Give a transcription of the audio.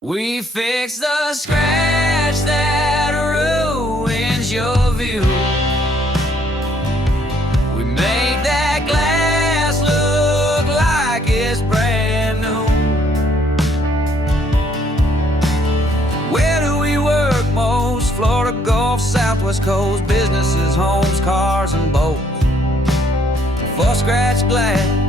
We fix the scratch that ruins your view. We make that glass look like it's brand new. Where do we work most? Florida Gulf, Southwest Coast, businesses, homes, cars, and boats. For scratch glass